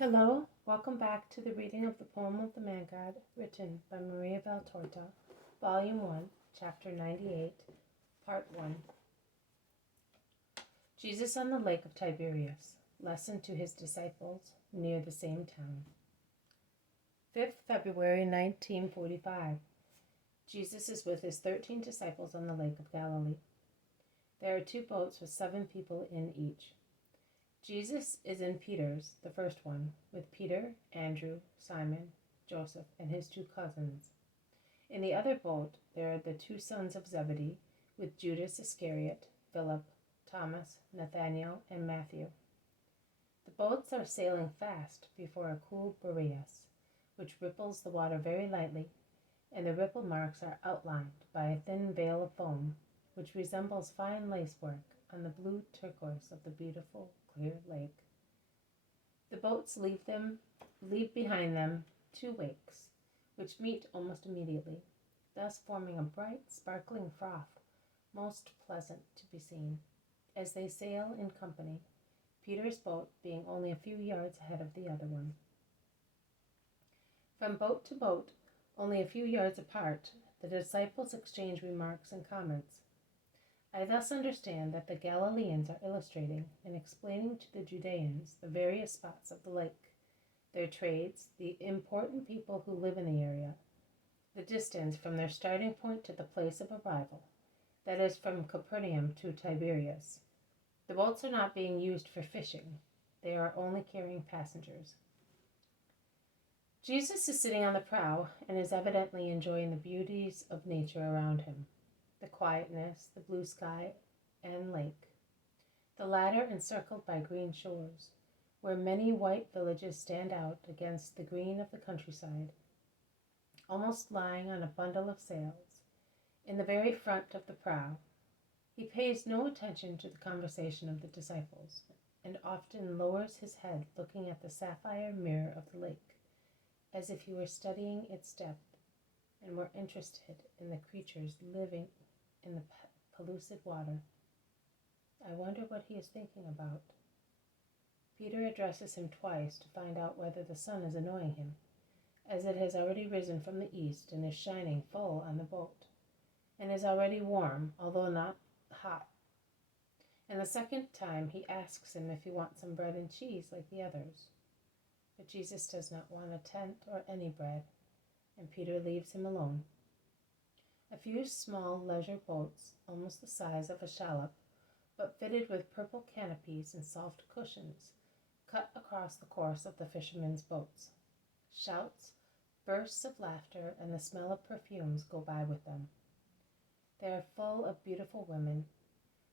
Hello, welcome back to the reading of the poem of the Man God, written by Maria Valtorta, Volume 1, Chapter 98, Part 1. Jesus on the Lake of Tiberias, lesson to his disciples near the same town. 5th February 1945. Jesus is with his 13 disciples on the Lake of Galilee. There are 2 boats with 7 people in each. Jesus is in Peter's, the first one, with Peter, Andrew, Simon, Joseph, and his 2 cousins. In the other boat, there are the 2 sons of Zebedee, with Judas Iscariot, Philip, Thomas, Nathanael, and Matthew. The boats are sailing fast before a cool Tiberias, which ripples the water very lightly, and the ripple marks are outlined by a thin veil of foam, which resembles fine lacework on the blue turquoise of the beautiful clear lake. The boats leave behind them 2 wakes, which meet almost immediately, thus forming a bright, sparkling froth, most pleasant to be seen, as they sail in company, Peter's boat being only a few yards ahead of the other one. From boat to boat, only a few yards apart, the disciples exchange remarks and comments. I thus understand that the Galileans are illustrating and explaining to the Judeans the various spots of the lake, their trades, the important people who live in the area, the distance from their starting point to the place of arrival, that is, from Capernaum to Tiberias. The boats are not being used for fishing. They are only carrying passengers. Jesus is sitting on the prow and is evidently enjoying the beauties of nature around him. The quietness, the blue sky and lake, the latter encircled by green shores, where many white villages stand out against the green of the countryside, almost lying on a bundle of sails, in the very front of the prow. He pays no attention to the conversation of the disciples, and often lowers his head looking at the sapphire mirror of the lake, as if he were studying its depth and were interested in the creatures living in the pellucid water. I wonder what he is thinking about. Peter addresses him twice to find out whether the sun is annoying him, as it has already risen from the east and is shining full on the boat, and is already warm, although not hot. And the second time he asks him if he wants some bread and cheese like the others. But Jesus does not want a tent or any bread, and Peter leaves him alone. A few small leisure boats, almost the size of a shallop, but fitted with purple canopies and soft cushions, cut across the course of the fishermen's boats. Shouts, bursts of laughter, and the smell of perfumes go by with them. They are full of beautiful women,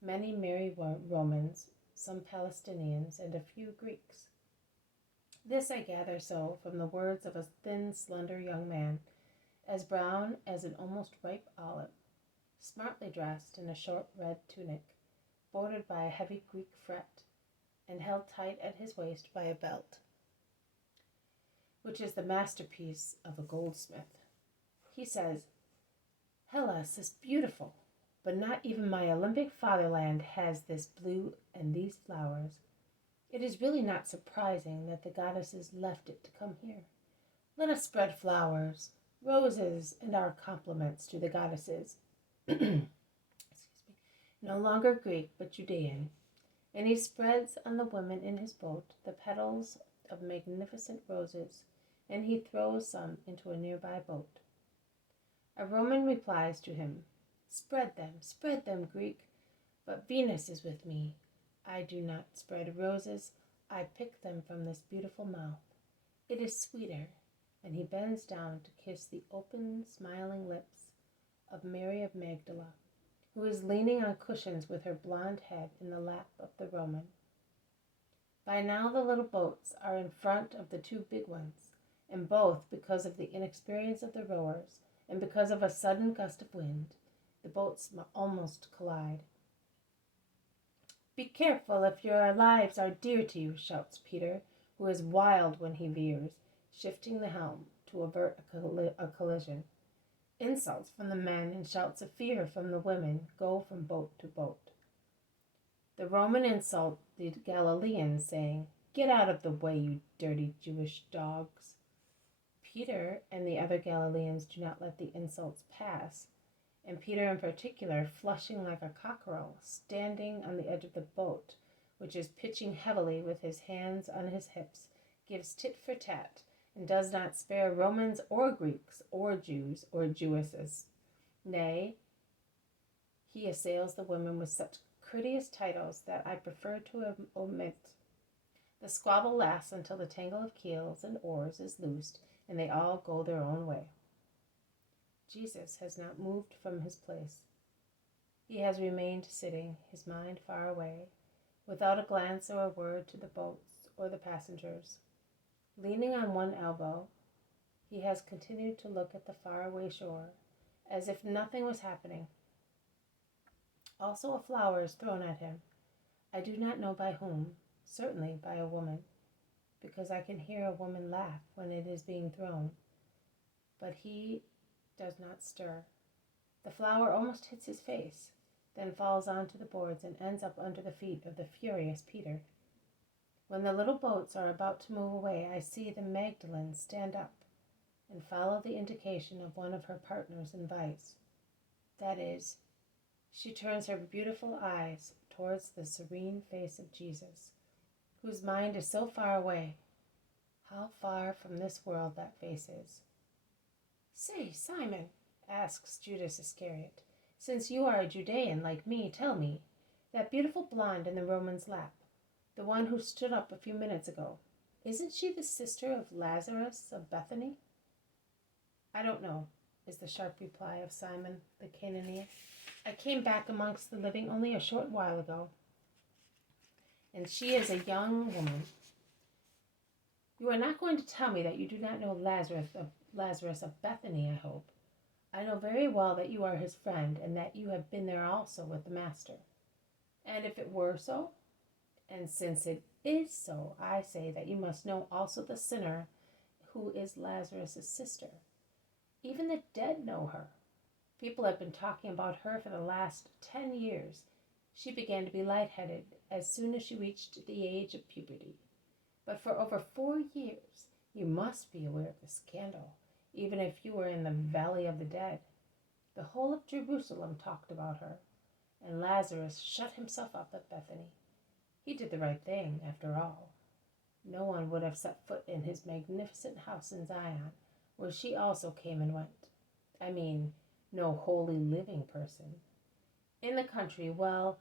many merry Romans, some Palestinians, and a few Greeks. This I gather so from the words of a thin, slender young man, as brown as an almost ripe olive, smartly dressed in a short red tunic, bordered by a heavy Greek fret, and held tight at his waist by a belt, which is the masterpiece of a goldsmith. He says, "Hellas is beautiful, but not even my Olympic fatherland has this blue and these flowers. It is really not surprising that the goddesses left it to come here. Let us spread flowers, roses, and our compliments to the goddesses." No longer Greek, but Judean. And he spreads on the women in his boat the petals of magnificent roses, and he throws some into a nearby boat. A Roman replies to him, spread them, Greek, but Venus is with me. I do not spread roses, I pick them from this beautiful mouth. It is sweeter," and he bends down to kiss the open, smiling lips of Mary of Magdala, who is leaning on cushions with her blonde head in the lap of the Roman. By now the little boats are in front of the 2 big ones, and both because of the inexperience of the rowers and because of a sudden gust of wind, the boats almost collide. "Be careful if your lives are dear to you," shouts Peter, who is wild when he veers, shifting the helm to avert a collision. Insults from the men and shouts of fear from the women go from boat to boat. The Roman insult the Galileans, saying, Get out of the way, you dirty Jewish dogs." Peter and the other Galileans do not let the insults pass, and Peter in particular, flushing like a cockerel, standing on the edge of the boat, which is pitching heavily with his hands on his hips, gives tit for tat, and does not spare Romans or Greeks or Jews or Jewesses. Nay, he assails the women with such courteous titles that I prefer to omit. The squabble lasts until the tangle of keels and oars is loosed, and they all go their own way. Jesus has not moved from his place. He has remained sitting, his mind far away, without a glance or a word to the boats or the passengers. Leaning on one elbow, he has continued to look at the faraway shore, as if nothing was happening. Also a flower is thrown at him. I do not know by whom, certainly by a woman, because I can hear a woman laugh when it is being thrown. But he does not stir. The flower almost hits his face, then falls onto the boards and ends up under the feet of the furious Peter. When the little boats are about to move away, I see the Magdalene stand up and follow the indication of one of her partners in vice. That is, she turns her beautiful eyes towards the serene face of Jesus, whose mind is so far away. How far from this world that face is. "Say, Simon," asks Judas Iscariot, "since you are a Judean like me, tell me, that beautiful blonde in the Roman's lap, the one who stood up a few minutes ago, isn't she the sister of Lazarus of Bethany?" "I don't know," is the sharp reply of Simon the Canaanite. "I came back amongst the living only a short while ago, and she is a young woman." "You are not going to tell me that you do not know Lazarus of Bethany, I hope. I know very well that you are his friend, and that you have been there also with the Master. And if it were so, and since it is so, I say that you must know also the sinner who is Lazarus' sister. Even the dead know her. People have been talking about her for the last 10 years. She began to be lightheaded as soon as she reached the age of puberty. But for over 4 years, you must be aware of the scandal, even if you were in the valley of the dead. The whole of Jerusalem talked about her, and Lazarus shut himself up at Bethany. He did the right thing, after all. No one would have set foot in his magnificent house in Zion, where she also came and went. I mean, no holy living person. In the country, well,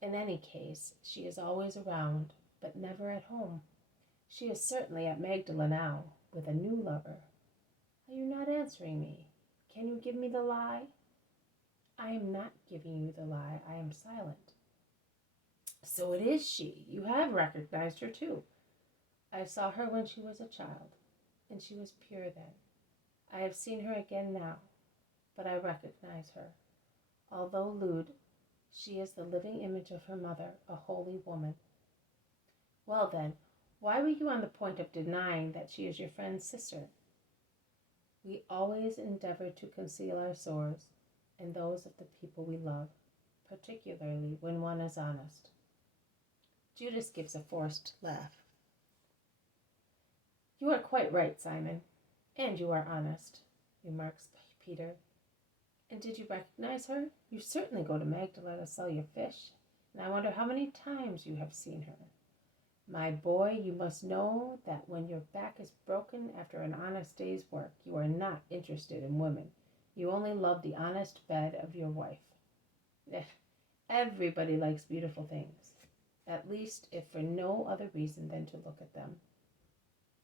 in any case, she is always around, but never at home. She is certainly at Magdala now, with a new lover. Are you not answering me? Can you give me the lie?" "I am not giving you the lie. I am silent." "So it is she. You have recognized her too." "I saw her when she was a child, and she was pure then. I have seen her again now, but I recognize her. Although lewd, she is the living image of her mother, a holy woman." "Well then, why were you on the point of denying that she is your friend's sister?" "We always endeavor to conceal our sores and those of the people we love, particularly when one is honest." Judas gives a forced laugh. "You are quite right, Simon, and you are honest," remarks Peter. "And did you recognize her? You certainly go to Magdala to sell your fish, and I wonder how many times you have seen her. My boy, you must know that when your back is broken after an honest day's work, you are not interested in women. You only love the honest bed of your wife. Everybody likes beautiful things, at least if for no other reason than to look at them.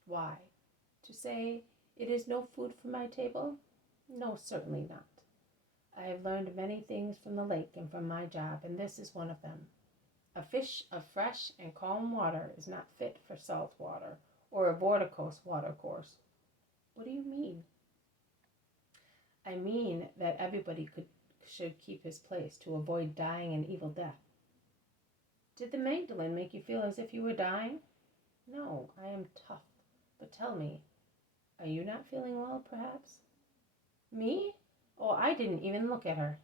Why? To say, 'It is no food for my table'? No, certainly not. I have learned many things from the lake and from my job, and this is one of them. A fish of fresh and calm water is not fit for salt water or a vorticose watercourse." "What do you mean?" "I mean that everybody should keep his place to avoid dying an evil death." "Did the Magdalene make you feel as if you were dying?" "No, I am tough. But tell me, are you not feeling well, perhaps?" "Me? Oh, I didn't even look at her."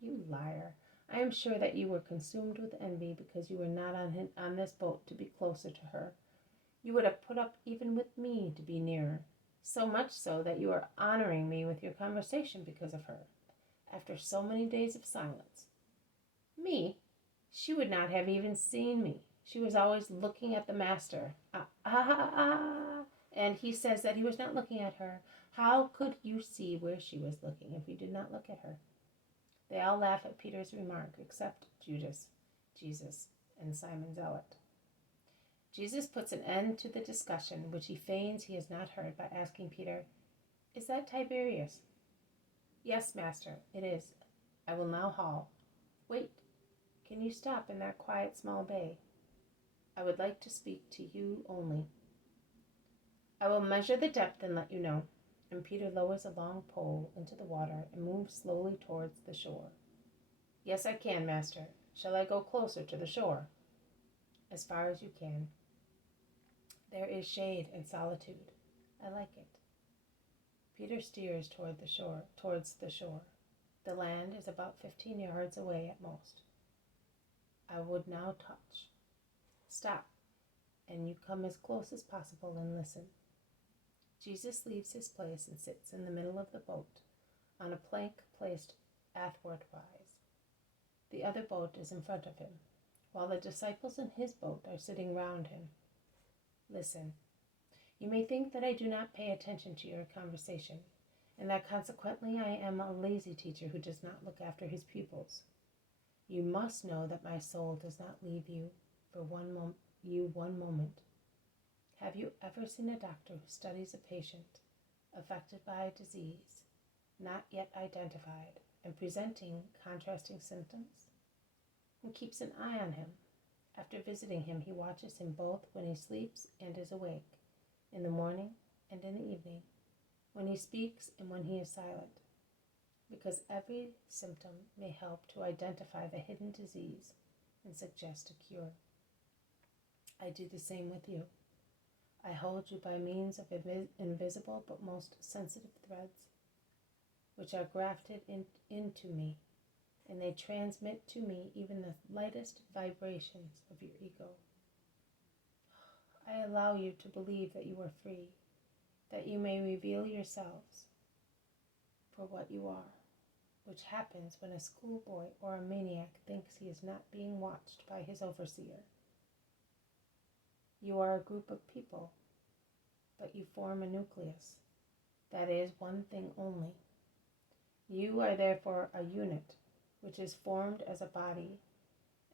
"You liar. I am sure that you were consumed with envy because you were not on this boat to be closer to her. You would have put up even with me to be nearer, so much so that you are honoring me with your conversation because of her, after so many days of silence. Me? She would not have even seen me. She was always looking at the master. And he says that he was not looking at her. How could you see where she was looking if you did not look at her? They all laugh at Peter's remark, except Judas, Jesus, and Simon Zealot. Jesus puts an end to the discussion, which he feigns he has not heard, by asking Peter, "Is that Tiberias?" "Yes, master, it is. I will now haul." "Wait. Can you stop in that quiet small bay? I would like to speak to you only." "I will measure the depth and let you know." And Peter lowers a long pole into the water and moves slowly towards the shore. "Yes, I can, master. Shall I go closer to the shore?" "As far as you can. There is shade and solitude. I like it." Peter steers towards the shore. The land is about 15 yards away at most. I would now touch. "Stop, and you come as close as possible and listen." Jesus leaves his place and sits in the middle of the boat, on a plank placed athwartwise. The other boat is in front of him, while the disciples in his boat are sitting round him. "Listen. You may think that I do not pay attention to your conversation, and that consequently I am a lazy teacher who does not look after his pupils. You must know that my soul does not leave you for one moment. Have you ever seen a doctor who studies a patient affected by a disease not yet identified and presenting contrasting symptoms, and keeps an eye on him? After visiting him, he watches him both when he sleeps and is awake, in the morning and in the evening, when he speaks and when he is silent, because every symptom may help to identify the hidden disease and suggest a cure. I do the same with you. I hold you by means of invisible but most sensitive threads, which are grafted into me, and they transmit to me even the lightest vibrations of your ego. I allow you to believe that you are free, that you may reveal yourselves for what you are, which happens when a schoolboy or a maniac thinks he is not being watched by his overseer. You are a group of people, but you form a nucleus. That is one thing only. You are therefore a unit, which is formed as a body,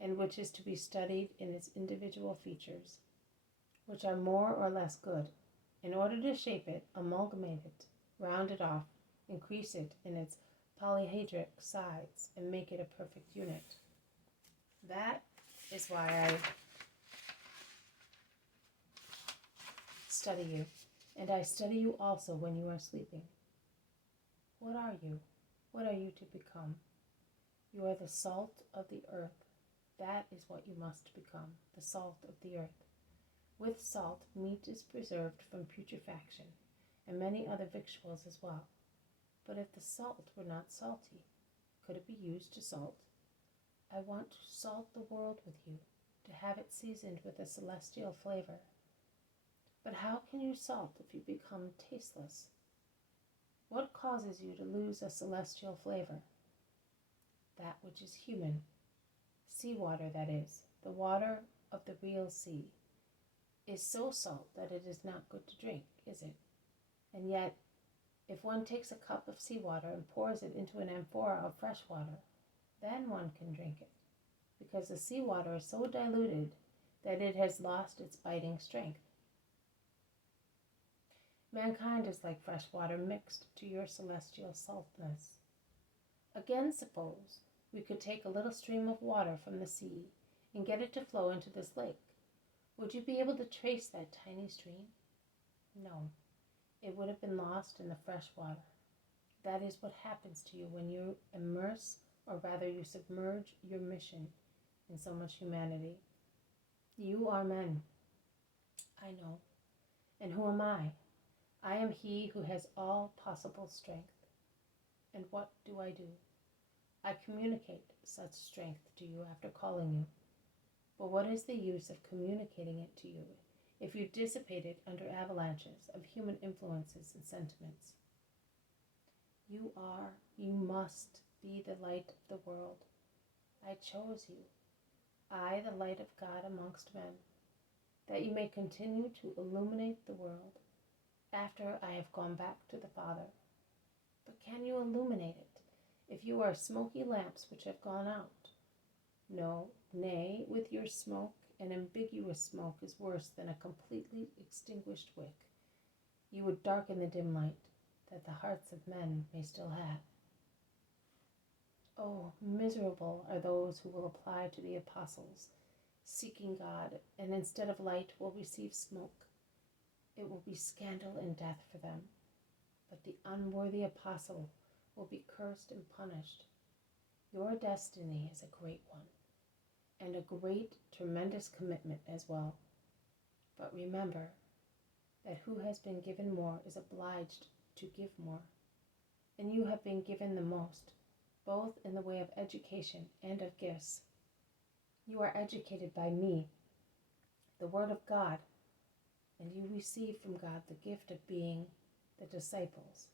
and which is to be studied in its individual features, which are more or less good. In order to shape it, amalgamate it, round it off, increase it in its polyhedric sides, and make it a perfect unit. That is why I study you, and I study you also when you are sleeping. What are you? What are you to become? You are the salt of the earth. That is what you must become, the salt of the earth. With salt, meat is preserved from putrefaction, and many other victuals as well. But if the salt were not salty, could it be used to salt? I want to salt the world with you, to have it seasoned with a celestial flavor. But how can you salt if you become tasteless? What causes you to lose a celestial flavor? That which is human. Seawater, that is, the water of the real sea, is so salt that it is not good to drink, is it? And yet, if one takes a cup of seawater and pours it into an amphora of fresh water, then one can drink it, because the seawater is so diluted that it has lost its biting strength. Mankind is like fresh water mixed to your celestial saltness. Again, suppose we could take a little stream of water from the sea and get it to flow into this lake. Would you be able to trace that tiny stream? No, it would have been lost in the fresh water. That is what happens to you when you immerse, or rather you submerge, your mission in so much humanity. You are men. I know. And who am I? I am he who has all possible strength. And what do? I communicate such strength to you after calling you. But what is the use of communicating it to you if you dissipated under avalanches of human influences and sentiments. You must be the light of the world. I chose you, I, the light of God amongst men, that you may continue to illuminate the world after I have gone back to the Father. But can you illuminate it if you are smoky lamps which have gone out? No, nay, with your smoke, an ambiguous smoke is worse than a completely extinguished wick. You would darken the dim light that the hearts of men may still have. Oh, miserable are those who will apply to the apostles, seeking God, and instead of light will receive smoke. It will be scandal and death for them, but the unworthy apostle will be cursed and punished. Your destiny is a great one, and a great, tremendous commitment as well. But remember that who has been given more is obliged to give more, and you have been given the most, both in the way of education and of gifts. You are educated by me, the Word of God, and you receive from God the gift of being the disciples,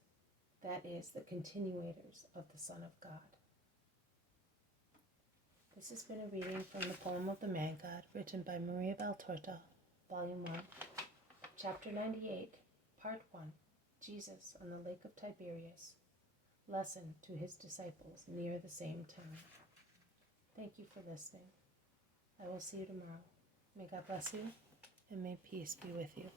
that is, the continuators of the Son of God. This has been a reading from the poem of the Man God, written by Maria Valtorta, Volume 1, Chapter 98, Part 1, Jesus on the Lake of Tiberias, Lesson to his disciples near the same time. Thank you for listening. I will see you tomorrow. May God bless you, and may peace be with you.